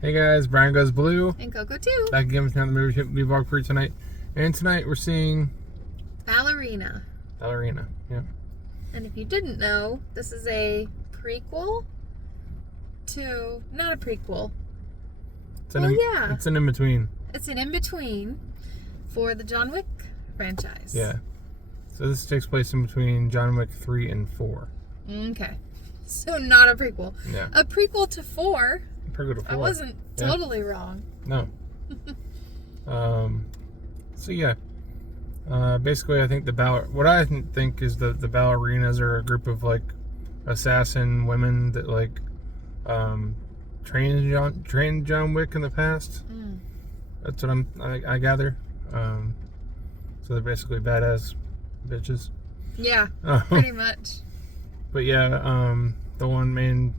Hey guys, Brian Goes Blue. And Coco too. Back again with another movie vlog for you tonight. And tonight we're seeing Ballerina. Ballerina, yeah. And if you didn't know, this is a prequel to, not a prequel. It's an in-between. It's an in-between for the John Wick franchise. Yeah. So this takes place in between John Wick 3 and 4. Okay. So not a prequel. Yeah. A prequel to 4. Prequel to 4. I wasn't totally wrong. No. So yeah. Basically, I think what I think is the ballerinas are a group of like assassin women that like trained John Wick in the past. That's what I gather. So they're basically badass bitches. Yeah, pretty much. But yeah, the one main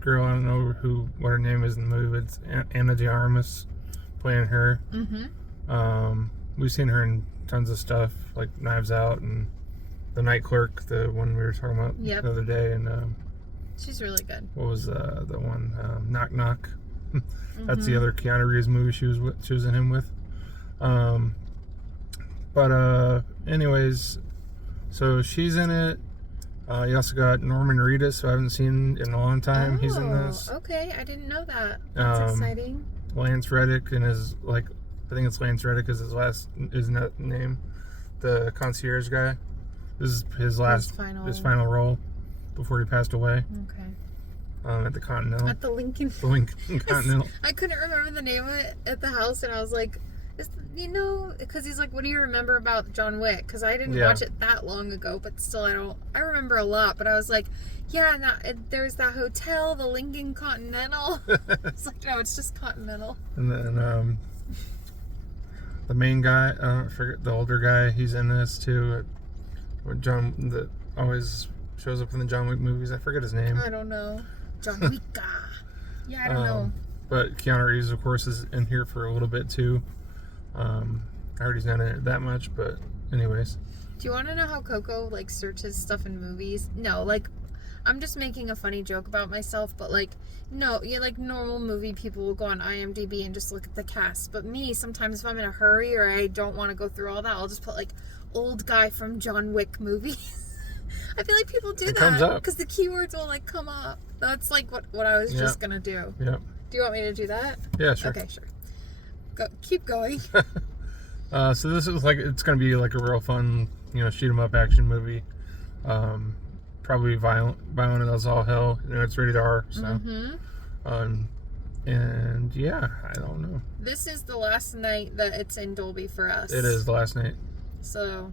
girl, I don't know what her name is in the movie, but it's Anna de Armas playing her. We've seen her in tons of stuff like Knives Out and The Night Clerk, the one we were talking about the other day, and she's really good. what was the one, Knock Knock? That's the other Keanu Reeves movie she was in him with. But anyways, so she's in it. You also got Norman Reedus, who I haven't seen in a long time. He's in this. Okay, I didn't know that. That's exciting. Lance Reddick and his I think it's Lance Reddick is his name. The concierge guy. This is his final role before he passed away. Okay. At the Continental. At the Lincoln Continental. I couldn't remember the name of it at the house, and I was like, because he's like, what do you remember about John Wick? Because I didn't watch it that long ago, but still, I remember a lot. But I was like, yeah, there's that hotel, the Lincoln Continental. It's like, no, it's just Continental. And then the main guy, I forget, the older guy, he's in this too. That always shows up in the John Wick movies. I forget his name. I don't know. John Wick. Yeah, I don't know. But Keanu Reeves, of course, is in here for a little bit too. I heard he's not in it that much, but anyways. Do you want to know how Coco searches stuff in movies? No, I'm just making a funny joke about myself, but no, normal movie people will go on IMDb and just look at the cast. But me, sometimes if I'm in a hurry or I don't want to go through all that, I'll just put old guy from John Wick movies. I feel like people do that because the keywords will come up. That's what I was just gonna do. Yeah. Do you want me to do that? Yeah, sure. Okay, sure. Keep going. So this is it's gonna be a real fun, shoot 'em up action movie. Probably violent as all hell. It's rated R, so. And yeah, I don't know. This is the last night that it's in Dolby for us. It is the last night. So,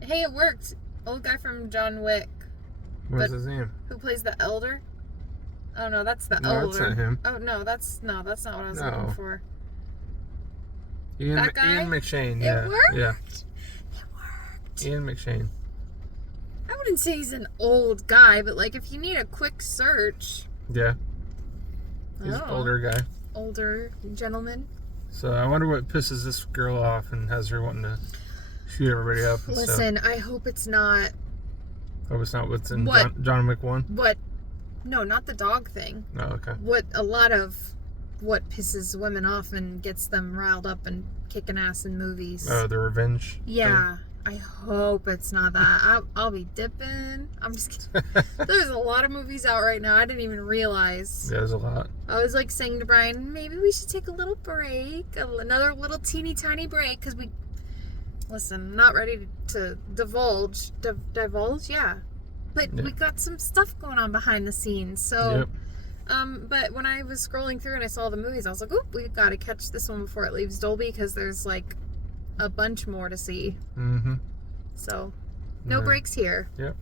hey, it worked. Old guy from John Wick. What's his name? Who plays the elder? Oh no, that's the elder. No, that's not him. Oh no, that's not what I was looking for. Ian McShane. Yeah. It worked? Yeah. It worked. Ian McShane. I wouldn't say he's an old guy, but if you need a quick search. Yeah. He's an older guy. Older gentleman. So I wonder what pisses this girl off and has her wanting to shoot everybody up. Listen, I hope it's not. Hope it's not what's in John Wick 1? What? No, not the dog thing. Oh, okay. What pisses women off and gets them riled up and kicking ass in movies. Oh, the revenge thing. I hope it's not that. I'll be dipping. I'm just kidding. There's a lot of movies out right now. I didn't even realize. Yeah, there's a lot. I was saying to Brian, maybe we should take a little break. Another little teeny tiny break. Because listen, not ready to divulge. Divulge? Yeah. But we got some stuff going on behind the scenes. So... but when I was scrolling through and I saw the movies, I was like, oop, we got to catch this one before it leaves Dolby because there's a bunch more to see. So, no breaks here. Yep.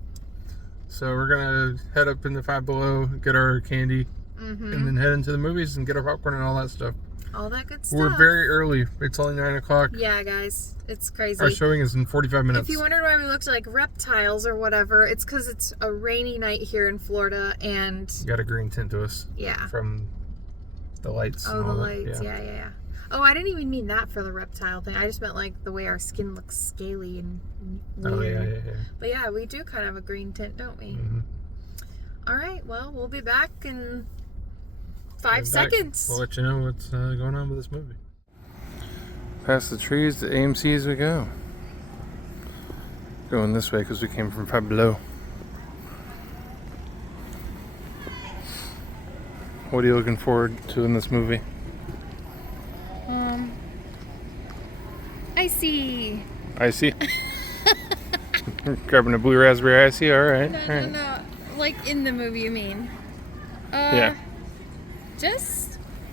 So we're going to head up in the Five Below, get our candy, and then head into the movies and get our popcorn and all that stuff. All that good stuff. We're very early. It's only 9 o'clock. Yeah, guys. It's crazy. Our showing is in 45 minutes. If you wondered why we looked like reptiles or whatever, it's because it's a rainy night here in Florida and... Got a green tint to us. Yeah. From the lights. Oh, the lights. Yeah. Oh, I didn't even mean that for the reptile thing. I just meant the way our skin looks scaly and weird. Oh, yeah. But yeah, we do kind of have a green tint, don't we? Mm-hmm. All right, well, we'll be back in 5 seconds. We'll let you know what's going on with this movie. Past the trees to AMC as we go. Going this way because we came from Five Below. What are you looking forward to in this movie? Icy. Icy? Grabbing a blue raspberry icy? Alright. No. Like in the movie, you mean? Yeah.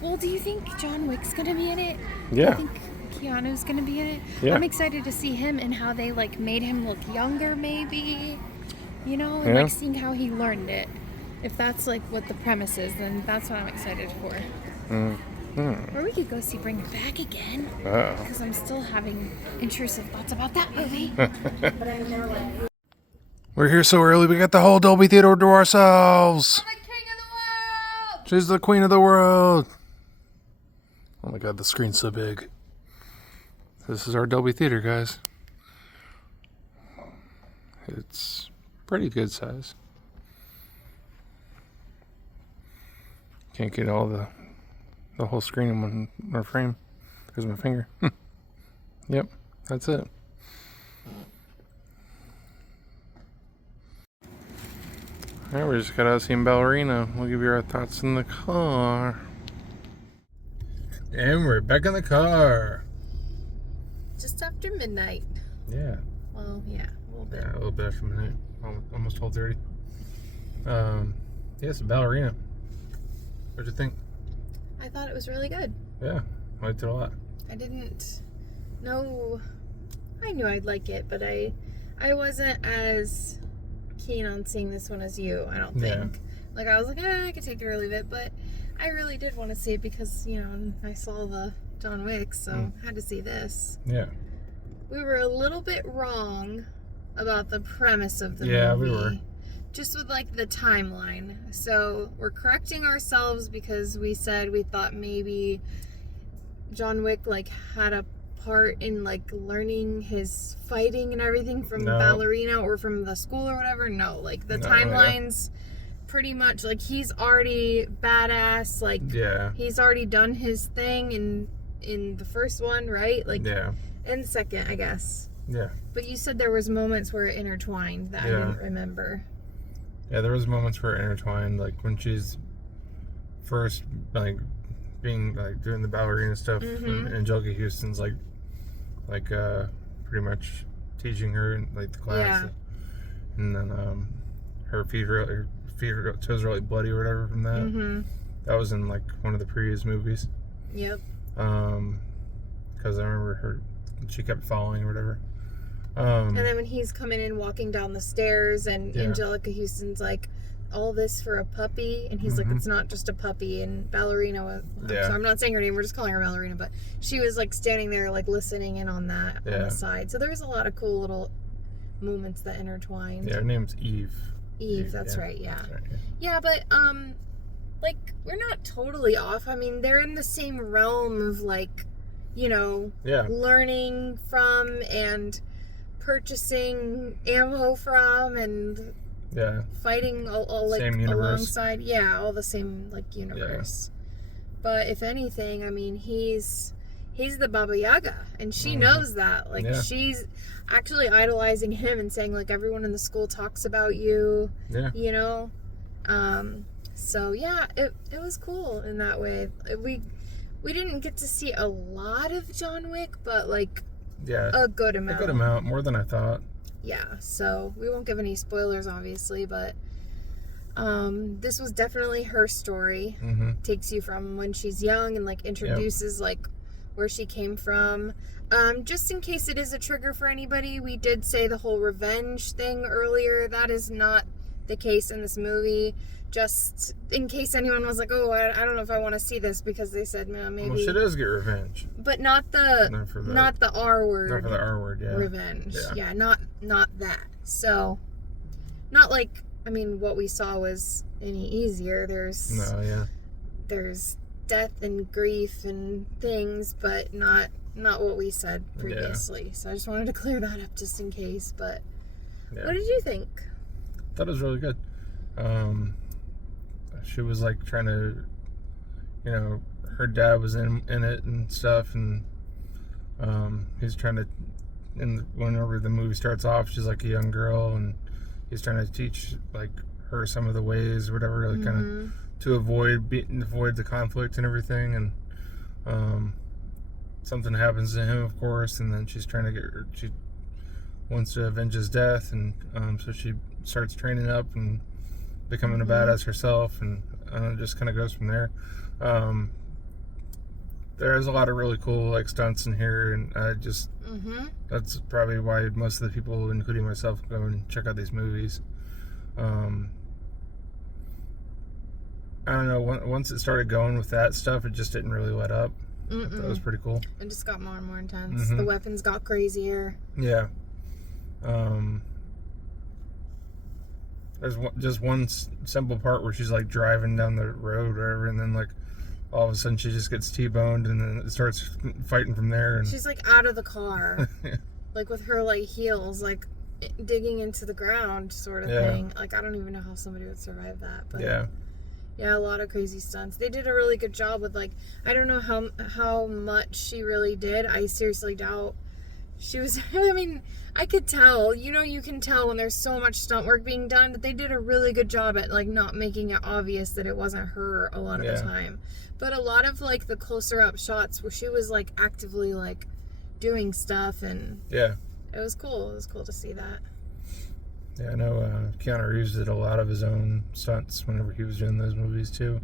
Well, do you think John Wick's gonna be in it? Yeah. Do you think Keanu's gonna be in it? Yeah. I'm excited to see him and how they like made him look younger, maybe. You know, and Yeah. like seeing how he learned it. If that's like what the premise is, then that's what I'm excited for. Or we could go see Bring It Back again. Oh. Because I'm still having intrusive thoughts about that movie. We're here so early, we got the whole Dolby Theater to ourselves. I'm the king of the world! She's the queen of the world. Oh my god, the screen's so big. This is our Dolby Theater, guys. It's pretty good size. Can't get all the whole screen in one frame. There's my finger. Yep, that's it. Alright, we just got out seeing Ballerina. We'll give you our thoughts in the car. And we're back in the car. Just after midnight. Yeah. Well, yeah, a little bit. Yeah, a little bit after midnight. Almost 12:30. Yes, Ballerina. What'd you think? I thought it was really good. Yeah, liked it a lot. I didn't know. I knew I'd like it, but I wasn't as keen on seeing this one as you, I don't think. Yeah. Like, I was like, I could take it or leave it, but I really did want to see it because, you know, I saw the John Wick, so I had to see this. Yeah. We were a little bit wrong about the premise of the movie. Yeah, we were. Just with, like, the timeline. So, we're correcting ourselves because we said we thought maybe John Wick, like, had a part in, like, learning his fighting and everything from Ballerina or from the school or whatever. No, like, the timeline's pretty much, like, he's already badass. Like, he's already done his thing in the first one, right? Like, in the second, I guess. Yeah. But you said there was moments where it intertwined that I didn't remember. Yeah, there was moments where it intertwined, like when she's first, like, being, like, doing the ballerina stuff, and Angelica Houston's, like, pretty much teaching her in, like, the class. Yeah. And then, her toes were, like, bloody or whatever from that. That was in, like, one of the previous movies. Yep. Because I remember she kept falling or whatever. And then when he's coming in, walking down the stairs, and Angelica Houston's like, all this for a puppy? And he's like, it's not just a puppy. And Ballerina was, so I'm not saying her name, we're just calling her Ballerina, but she was, like, standing there, like, listening in on that on the side. So there was a lot of cool little moments that intertwined. Yeah, her name's Eve. Eve, that's right, That's right, yeah, but, like, we're not totally off. I mean, they're in the same realm of, like, you know, learning from and purchasing ammo from and fighting all like alongside all the same, like, universe. But if anything, I mean, he's the Baba Yaga, and she knows that. Like, she's actually idolizing him and saying, like, everyone in the school talks about you, you know. So yeah, it was cool in that way. We didn't get to see a lot of John Wick, but, like, a good amount. A good amount, more than I thought. Yeah, so we won't give any spoilers, obviously, but this was definitely her story. Takes you from when she's young and, like, introduces like where she came from. Just in case it is a trigger for anybody, we did say the whole revenge thing earlier. That is not the case in this movie. Just in case anyone was like, oh, I don't know if I want to see this, because they said, no, maybe. Well, she does get revenge, but not the R word. Not for the R word, Revenge, not that. So, not like, I mean, what we saw was any easier. There's death and grief and things, but not what we said previously. So I just wanted to clear that up just in case. But what did you think? That was really good. She was, like, trying to you know, her dad was in it and stuff, and he's trying to. And whenever the movie starts off, she's like a young girl, and he's trying to teach like her some of the ways, whatever, like kind of to avoid the conflict and everything. And something happens to him, of course, and then she's trying to she wants to avenge his death, and so she starts training up and becoming a badass herself, and it just kind of goes from there. There's a lot of really cool like stunts in here, and I just that's probably why most of the people, including myself, go and check out these movies. I don't know, once it started going with that stuff, it just didn't really let up. That was pretty cool. It just got more and more intense. The weapons got crazier. Yeah. There's just one simple part where she's like driving down the road or whatever, and then like all of a sudden she just gets T-boned, and then it starts fighting from there. And she's like out of the car, like with her like heels like digging into the ground sort of thing. Like I don't even know how somebody would survive that. But yeah, a lot of crazy stunts. They did a really good job with like, I don't know how much she really did. I seriously doubt she was. I mean, I could tell, you can tell when there's so much stunt work being done, that they did a really good job at like not making it obvious that it wasn't her a lot of the time. But a lot of like the closer up shots where she was like actively like doing stuff, and it was cool. It was cool to see that. Yeah, I know Keanu Reeves did a lot of his own stunts whenever he was doing those movies too.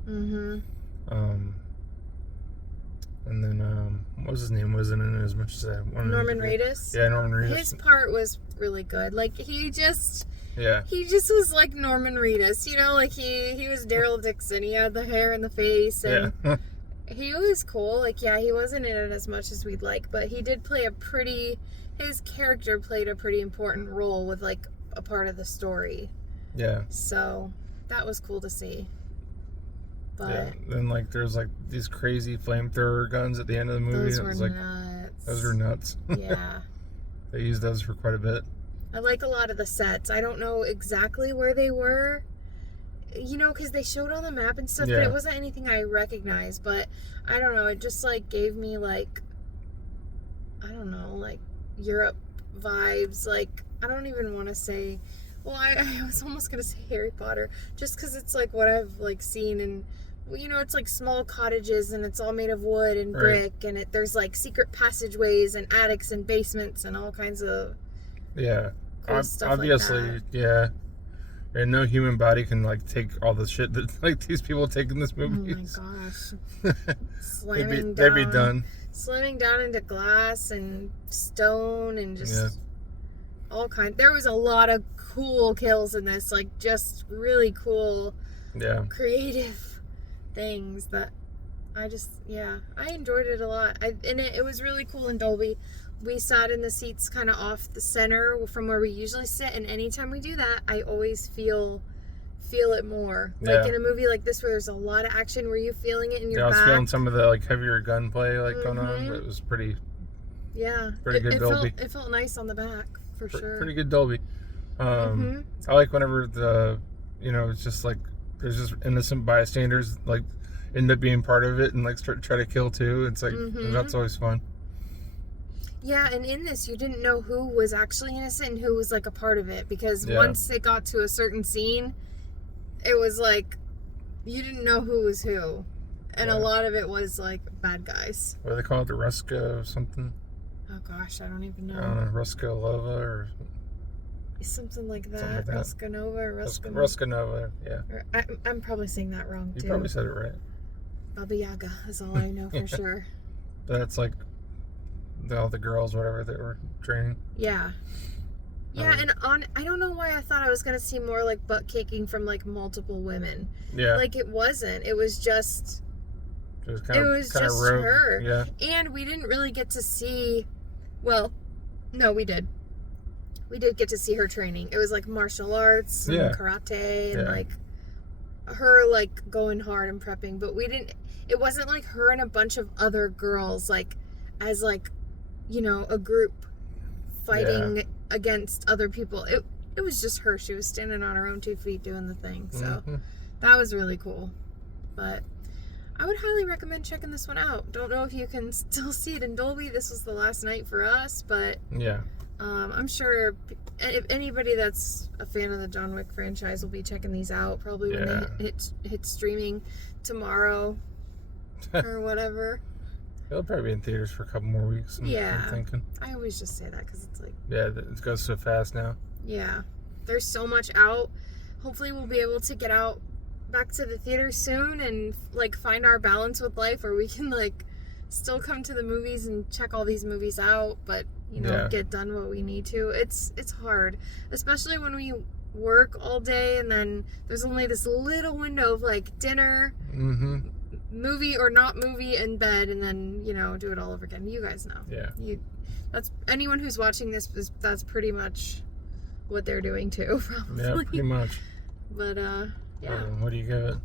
And then what was his name? Wasn't in it as much as that. Norman Reedus. Yeah, Norman Reedus. His part was really good. Like he just was like Norman Reedus. Like he was Daryl Dixon. He had the hair and the face, and he was cool. Like he wasn't in it as much as we'd like, but he did play his character played a pretty important role with like a part of the story. Yeah. So that was cool to see. But then like there's like these crazy flamethrower guns at the end of the movie. Those were nuts. Those were nuts. Yeah. They used those for quite a bit. I like a lot of the sets. I don't know exactly where they were, because they showed on the map and stuff, but it wasn't anything I recognized. But I don't know, it just like gave me like, I don't know, like Europe vibes. Like I don't even want to say, well, I was almost gonna say Harry Potter, just because it's like what I've like seen, and it's like small cottages, and it's all made of wood and brick, and there's like secret passageways and attics and basements and all kinds of cool stuff. Obviously, like and no human body can like take all the shit that like these people take in this movie. Oh my gosh. They'd be done. Slamming down into glass and stone and just all kinds. There was a lot of cool kills in this, like just really cool, creative things that I enjoyed it a lot. And it was really cool in Dolby. We sat in the seats kind of off the center from where we usually sit, and anytime we do that, I always feel it more. Like in a movie like this where there's a lot of action, were you feeling it in your back? I was feeling some of the like heavier gunplay like going on. It was pretty good Dolby. It felt nice on the back for sure. Pretty good Dolby. I like whenever it's just like there's just innocent bystanders like end up being part of it and like try to kill too. It's like that's always fun. Yeah, and in this you didn't know who was actually innocent and who was like a part of it, because once it got to a certain scene, it was like you didn't know who was who, and a lot of it was like bad guys. What do they call it? The Ruska or something? Oh gosh, I don't even know. I don't know, Ruska Lova or something like that. Ruska Nova or Ruska Nova, yeah. I'm probably saying that wrong too. You probably said it right. Baba Yaga is all I know for sure. That's like all the girls, whatever, that were training. Yeah. Yeah, and I don't know why I thought I was going to see more like butt kicking from like multiple women. Yeah. Like it wasn't. It was just just her. Yeah. And we didn't really get to see, well, no, we did. We did get to see her training. It was like martial arts and karate and like her like going hard and prepping, but it wasn't like her and a bunch of other girls like as like, a group fighting against other people. It was just her. She was standing on her own 2 feet doing the thing. So that was really cool. But I would highly recommend checking this one out. Don't know if you can still see it in Dolby. This was the last night for us, but yeah. I'm sure if anybody that's a fan of the John Wick franchise will be checking these out probably when they hit streaming tomorrow or whatever. It'll probably be in theaters for a couple more weeks. I'm thinking. I always just say that because it's like... Yeah, it goes so fast now. Yeah. There's so much out. Hopefully we'll be able to get out back to the theater soon and like find our balance with life where we can like still come to the movies and check all these movies out, but you know, get done what we need to. It's hard, especially when we work all day and then there's only this little window of like dinner, movie or not movie, and bed, and then you know, do it all over again. You guys know. Yeah. That's anyone who's watching this, that's pretty much what they're doing too, probably. Yeah, pretty much. But yeah. What do you give it?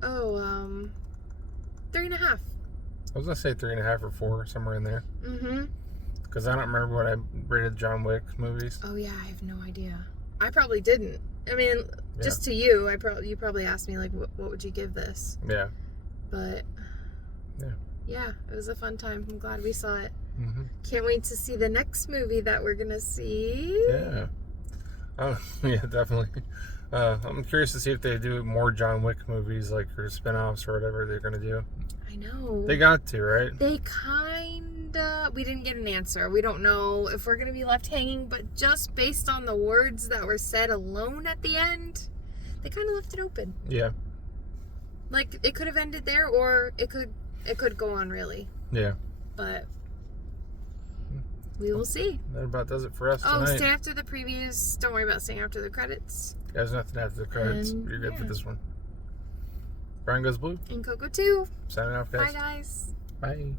3.5. I was gonna say 3.5 or 4, somewhere in there. Because I don't remember what I rated John Wick movies. Oh yeah, I have no idea. I probably didn't. I mean, just to you, you probably asked me like, what would you give this? Yeah. But yeah, it was a fun time. I'm glad we saw it. Can't wait to see the next movie that we're gonna see. Yeah. Oh yeah, definitely. I'm curious to see if they do more John Wick movies, like, or spin-offs or whatever they're gonna do. I know. They got to, right? They kinda... We didn't get an answer. We don't know if we're gonna be left hanging, but just based on the words that were said alone at the end, they kind of left it open. Yeah. Like, it could have ended there, or it could go on, really. Yeah. But... we will see. That about does it for us tonight. Oh, stay after the previews. Don't worry about staying after the credits. There's nothing after the credits. You're good for this one. Brian Goes Blue. And Coco too. Signing off, guys. Bye, guys. Bye.